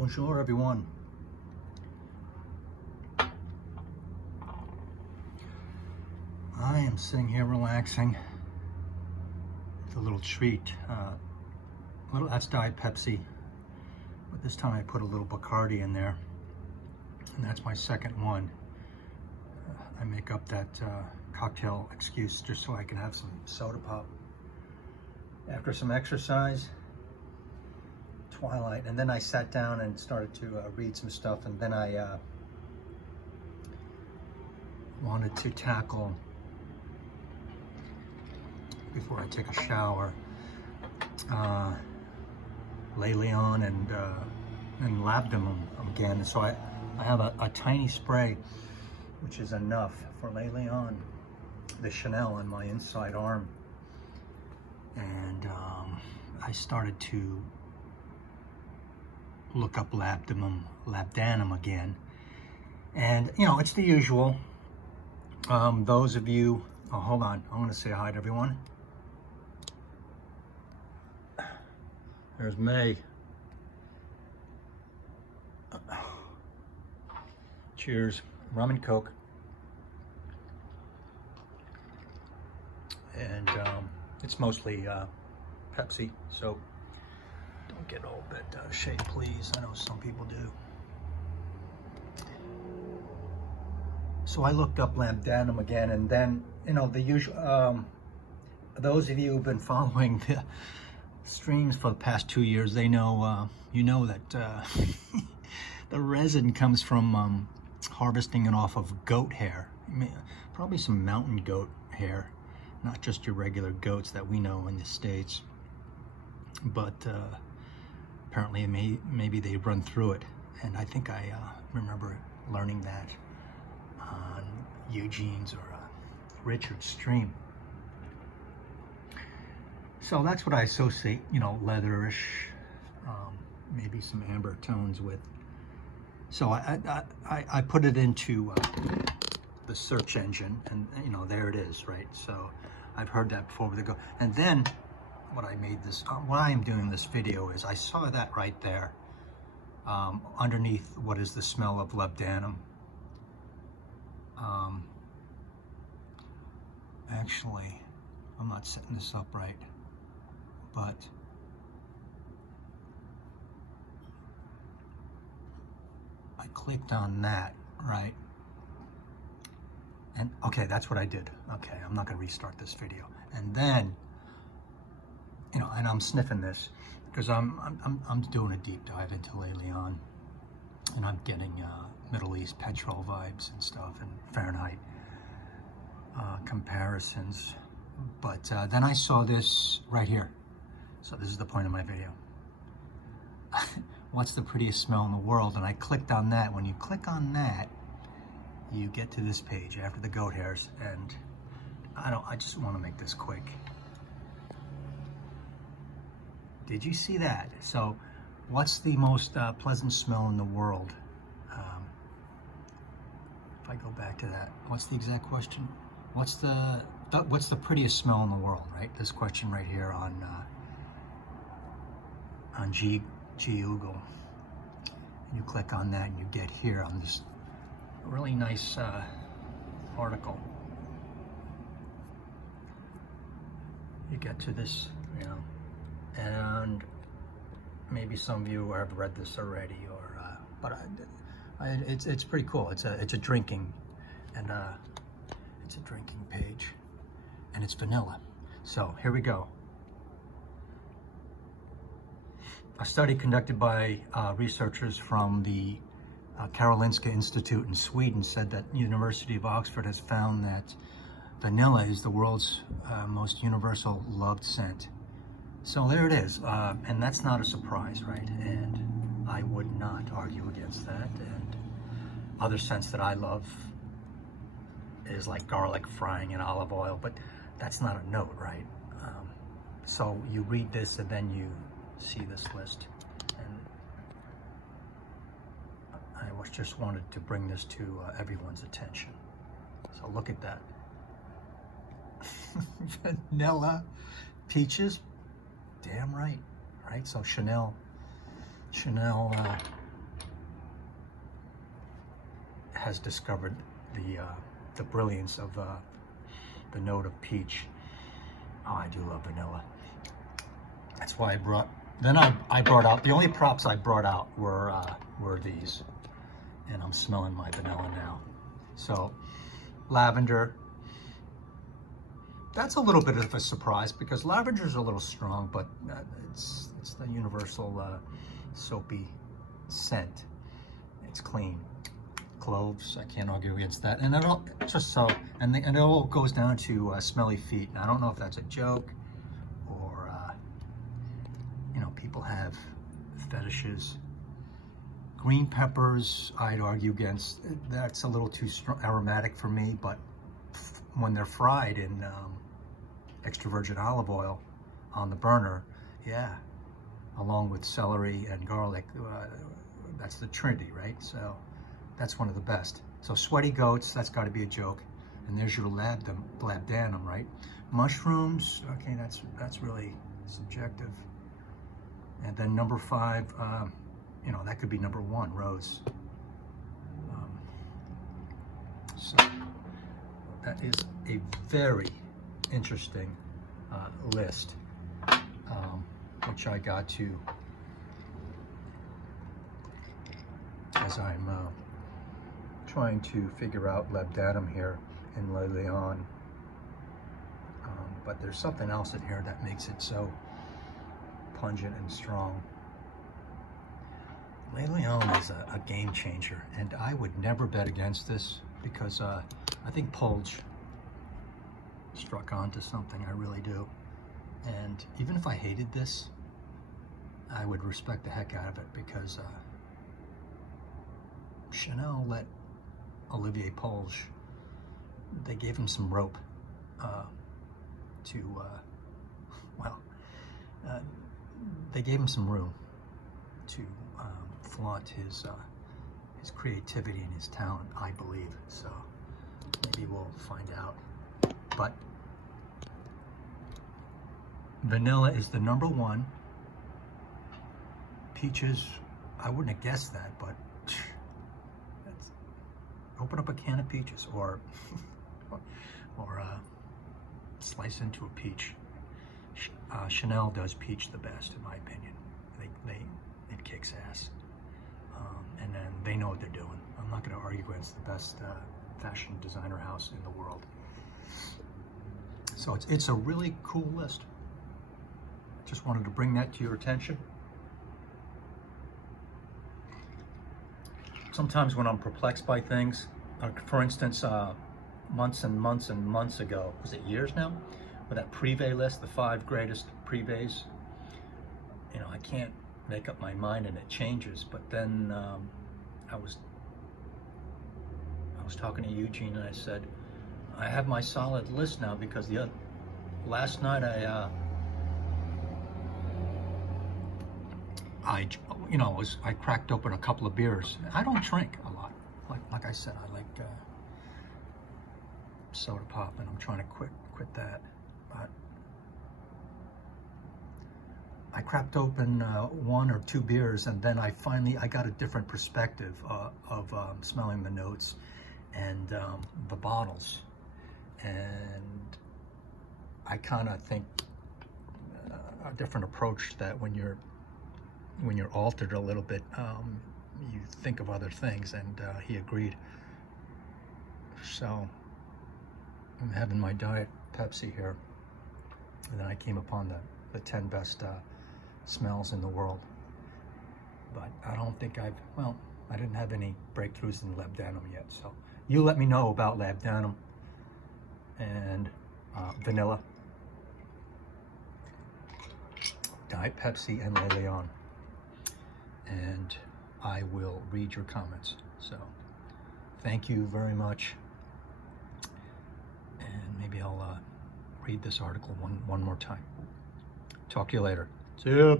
Bonjour, everyone. I am sitting here relaxing with a little treat. That's Diet Pepsi, but this time I put a little Bacardi in there, and that's my second one. I make up that cocktail excuse just so I can have some soda pop after some exercise, twilight, and then I sat down and started to read some stuff, and then I wanted to tackle, before I take a shower, Labdanum and Labdanum again. So I have a tiny spray, which is enough for Labdanum, the Chanel, on my inside arm. And I started to look up Labdanum again. And, you know, it's the usual. Those of you, oh, hold on, I'm gonna say hi to everyone. There's May. Cheers. Rum and Coke. And it's mostly Pepsi, so don't get all bent out of shape, please. I know some people do. So I looked up Labdanum again, and then, you know, the usual, those of you who've been following the streams for the past 2 years, they know, you know that the resin comes from harvesting it off of goat hair. I mean, probably some mountain goat hair, not just your regular goats that we know in the States. But apparently maybe they run through it. And I think I remember learning that on Eugene's or Richard's stream. So that's what I associate, you know, leatherish, maybe some amber tones with. So I put it into the search engine, and, you know, there it is, right? So I've heard that before with the go. And then what I am doing this video is I saw that right there, underneath what is the smell of Labdanum. Actually, I'm not setting this up right, but I clicked on that, right? And okay, that's what I did. Okay, I'm not gonna restart this video. And then, you know, and I'm sniffing this because I'm doing a deep dive into Labdanum, and I'm getting Middle East petrol vibes and stuff, and Fahrenheit comparisons. But then I saw this right here. So this is the point of my video. What's the prettiest smell in the world? And I clicked on that. When you click on that, you get to this page after the goat hairs. And I just want to make this quick. Did you see that? So what's the most pleasant smell in the world? If I go back to that, what's the exact question? What's the prettiest smell in the world, right? This question right here on Google. And you click on that and you get here on this really nice article. You get to this, you know, and maybe some of you have read this already, or but it's pretty cool. It's a drinking, and it's a drinking page, and it's vanilla. So here we go. A study conducted by researchers from the Karolinska Institute in Sweden said that University of Oxford has found that vanilla is the world's most universal loved scent. So there it is, and that's not a surprise, right? And I would not argue against that. And other scents that I love is like garlic frying in olive oil, but that's not a note, right? So you read this and then you see this list, and I just wanted to bring this to everyone's attention. So look at that. Vanilla, peaches, damn right, right? So Chanel has discovered the brilliance of the note of peach. Oh, I do love vanilla. That's why I brought. Then I brought out the only props I brought out were these, and I'm smelling my vanilla now. So lavender. That's a little bit of a surprise because lavender is a little strong, but it's the universal soapy scent. It's clean. Cloves, I can't argue against that. And it all just so, and it all goes down to smelly feet. And I don't know if that's a joke or you know, people have fetishes. Green peppers, I'd argue against. That's a little too strong, aromatic for me, but when they're fried in extra virgin olive oil on the burner, yeah, along with celery and garlic, that's the trinity, right? So that's one of the best. So sweaty goats, that's got to be a joke. And there's your labdanum, right? Mushrooms, okay, that's really subjective. And then number 5, you know, that could be number 1, rose. So that is a very interesting list, which I got to as I'm trying to figure out Labdanum here in Le Leon. But there's something else in here that makes it so pungent and strong. Le Leon is a game changer, and I would never bet against this because I think Polge struck onto something, I really do. And even if I hated this, I would respect the heck out of it because Chanel let Olivier Polge, they gave him some rope they gave him some room to flaunt his creativity and his talent, I believe. So maybe we'll find out. But vanilla is the number 1. Peaches, I wouldn't have guessed that, but open up a can of peaches or slice into a peach. Chanel does peach the best, in my opinion. It kicks ass, and then they know what they're doing. I'm not going to argue against the best fashion designer house in the world. So it's a really cool list. Just wanted to bring that to your attention. Sometimes when I'm perplexed by things, for instance, months and months and months ago, was it years now, with that Privé list, the 5 greatest Privés, you know, I can't make up my mind and it changes. But then I was talking to Eugene and I said, I have my solid list now because last night I cracked open a couple of beers. I don't drink a lot. Like I said, I like soda pop, and I'm trying to quit that. But I cracked open 1 or 2 beers, and then I got a different perspective of smelling the notes and the bottles, and I kind of think a different approach that when you're altered a little bit, you think of other things, and he agreed. So I'm having my diet Pepsi here, and then I came upon the 10 best smells in the world. But I don't think I didn't have any breakthroughs in Labdanum yet. So you let me know about Labdanum and vanilla, Diet Pepsi, and Le Leon. And I will read your comments. So thank you very much. And maybe I'll read this article one more time. Talk to you later. See ya.